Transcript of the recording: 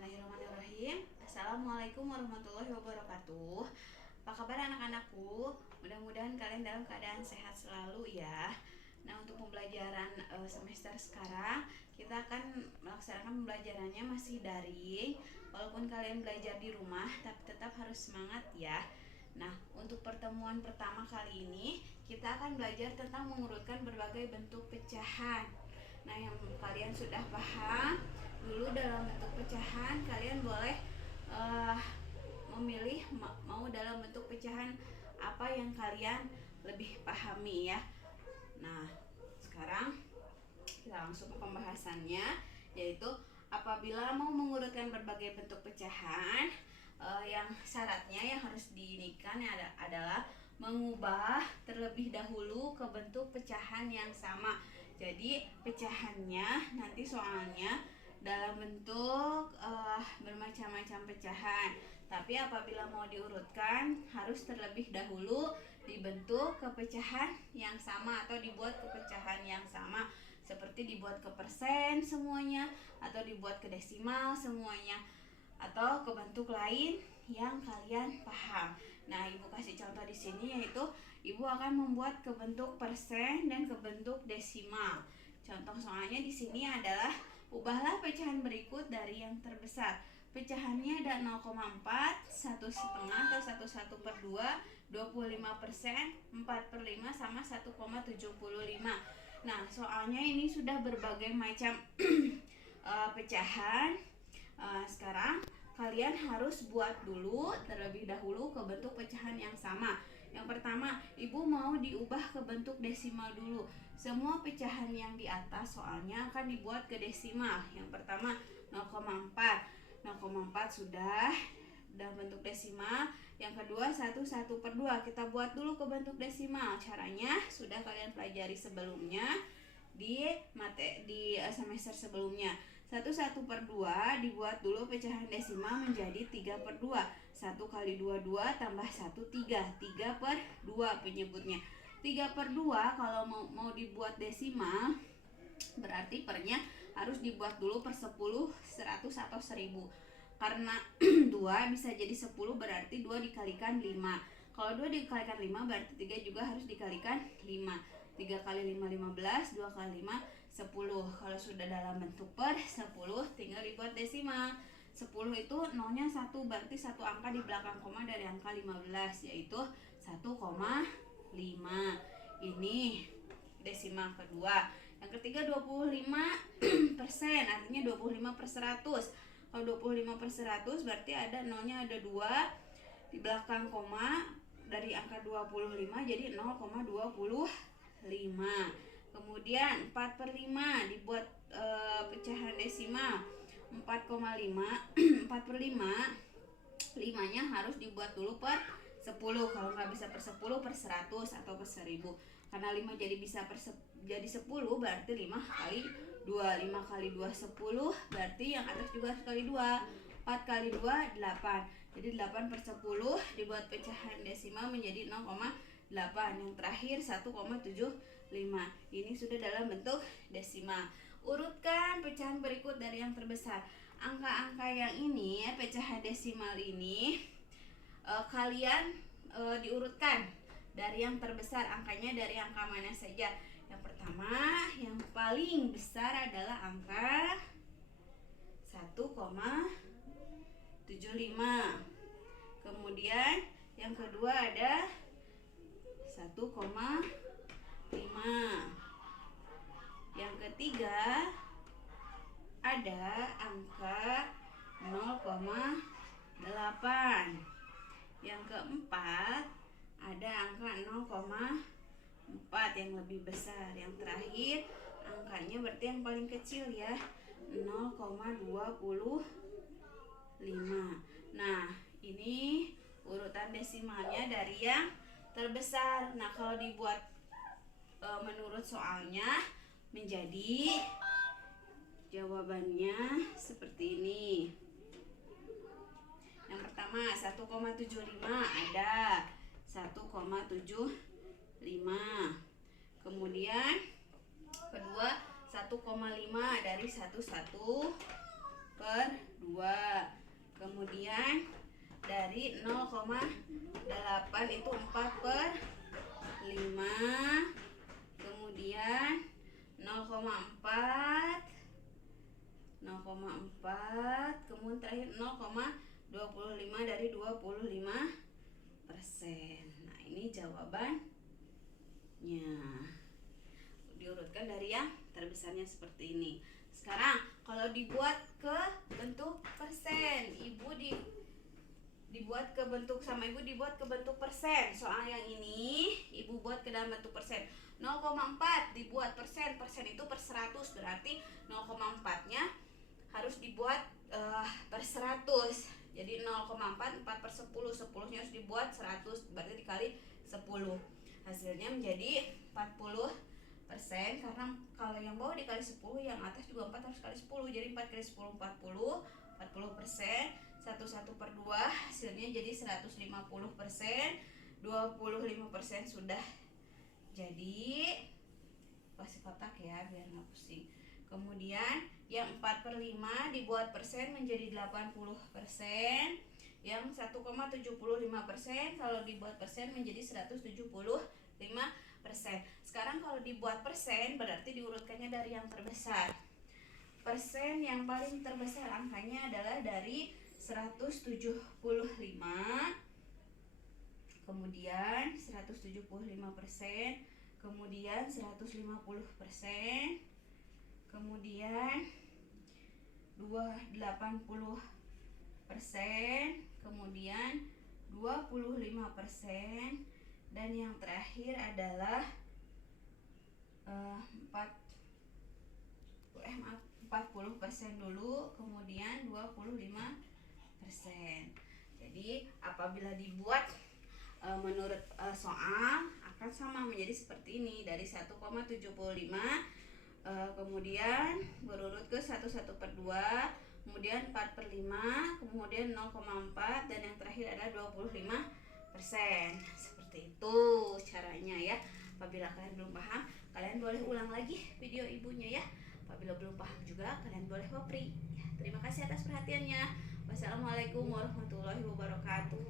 Bismillahirrahmanirrahim. Assalamualaikum warahmatullahi wabarakatuh. Apa kabar anak-anakku? Mudah-mudahan kalian dalam keadaan sehat selalu ya. Nah, untuk pembelajaran semester sekarang kita akan melaksanakan pembelajarannya masih daring. Walaupun kalian belajar di rumah, tapi tetap harus semangat ya. Nah, untuk pertemuan pertama kali ini kita akan belajar tentang mengurutkan berbagai bentuk pecahan. Nah, yang kalian sudah paham dulu dalam bentuk pecahan, kalian boleh memilih mau dalam bentuk pecahan apa yang kalian lebih pahami ya. Nah, sekarang kita langsung ke pembahasannya, yaitu apabila mau mengurutkan berbagai bentuk pecahan, yang syaratnya yang harus diinikan adalah mengubah terlebih dahulu ke bentuk pecahan yang sama. Jadi pecahannya nanti soalnya dalam bentuk bermacam-macam pecahan, tapi apabila mau diurutkan harus terlebih dahulu dibentuk ke pecahan yang sama atau dibuat ke pecahan yang sama, seperti dibuat ke persen semuanya, atau dibuat ke desimal semuanya, atau ke bentuk lain yang kalian paham. Nah, ibu kasih contoh di sini, yaitu ibu akan membuat ke bentuk persen dan ke bentuk desimal. Contoh soalnya di sini adalah ubahlah pecahan berikut dari yang terbesar. Pecahannya ada 0,4, 1,5 atau 1/1/2, 25%, 4/5 sama 1,75. Nah, soalnya ini sudah berbagai macam pecahan. Sekarang kalian harus buat dulu terlebih dahulu ke bentuk pecahan yang sama. Yang pertama, ibu mau diubah ke bentuk desimal dulu. Semua pecahan yang di atas soalnya akan dibuat ke desimal. Yang pertama 0,4. 0,4 sudah dalam bentuk desimal. Yang kedua 1/1/2. Kita buat dulu ke bentuk desimal. Caranya sudah kalian pelajari sebelumnya di semester sebelumnya. 1/1/2 dibuat dulu pecahan desimal menjadi 3/2. 1 kali 2 tambah 1 3. 3/2 penyebutnya. 3/2 kalau mau dibuat desimal berarti pernya harus dibuat dulu per 10, 100 atau 1000. Karena 2 bisa jadi 10, berarti 2 dikalikan 5. Kalau 2 dikalikan 5 berarti 3 juga harus dikalikan 5. 3 kali 5 15, 2 kali 5 10. Kalau sudah dalam bentuk per 10 tinggal dibuat desimal. 10 itu nolnya 1, berarti satu angka di belakang koma dari angka 15, yaitu 1,5. Ini desimal kedua. Yang ketiga 25%, artinya 25/100. Kalau 25/100 berarti ada nolnya ada 2 di belakang koma dari angka 25 jadi 0,25. Kemudian 4/5 dibuat pecahan desimal. 4,5 4/5, 5-nya harus dibuat dulu per 10. Kalau nggak bisa per 10, per 100 atau per 1000. Karena 5 jadi bisa jadi 10, berarti 5 kali 2. 5 kali 2 10, berarti yang atas juga harus kali 2. 4 kali 2 8. Jadi 8/10 dibuat pecahan desimal menjadi 0,8. Yang terakhir 1,75. Ini sudah dalam bentuk desimal. Urutkan pecahan berikut dari yang terbesar. Angka-angka yang ini ya, pecahan desimal ini kalian diurutkan dari yang terbesar. Angkanya dari angka mana saja? Yang pertama, yang paling besar adalah angka 1,75. Kemudian yang kedua ada 1,5. Yang ketiga ada angka 0,8. Yang keempat ada angka 0,4 yang lebih besar. Yang terakhir angkanya berarti yang paling kecil ya, 0,25. Nah, ini urutan desimalnya dari yang terbesar. Nah, kalau dibuat menurut soalnya menjadi jawabannya seperti ini. Yang pertama 1,75 ada 1,75. Kemudian kedua 1,5 dari 1/1/2. kemudian terakhir 0,25 dari 25%. Nah, ini jawabannya. Diurutkan dari yang terbesarnya seperti ini. Sekarang kalau dibuat ke bentuk persen, dibuat ke bentuk sama ibu dibuat ke bentuk persen. Soal yang ini ibu buat ke dalam bentuk persen. 0,4 dibuat persen, persen itu per 100, berarti 0,4-nya harus dibuat per 100. Jadi 0,4 4 per 10, 10-nya harus dibuat 100, berarti dikali 10. Hasilnya menjadi 40%, karena kalau yang bawah dikali 10, yang atas juga 4 harus kali 10. Jadi 4 kali 10 40%. 1 per 2 hasilnya jadi 150%. 25% sudah jadi. Kasih kotak ya biar nggak pusing. Kemudian yang 4 per 5 dibuat persen menjadi 80%. Yang 1,75% kalau dibuat persen menjadi 175%. Sekarang kalau dibuat persen berarti diurutkannya dari yang terbesar. Persen yang paling terbesar angkanya adalah dari 175, kemudian 175%, kemudian 150%, kemudian 80%, kemudian 25%, dan yang terakhir adalah 40% dulu, kemudian 25%. Jadi apabila dibuat menurut soal akan sama menjadi seperti ini, dari 1,75, kemudian berurut ke 1 per 2, kemudian 4 per 5, kemudian 0,4, dan yang terakhir adalah 25%. Seperti itu caranya ya. Apabila kalian belum paham, kalian boleh ulang lagi video ibunya ya. Apabila belum paham juga, kalian boleh wapri. Terima kasih atas perhatiannya. Wassalamualaikum warahmatullahi wabarakatuh.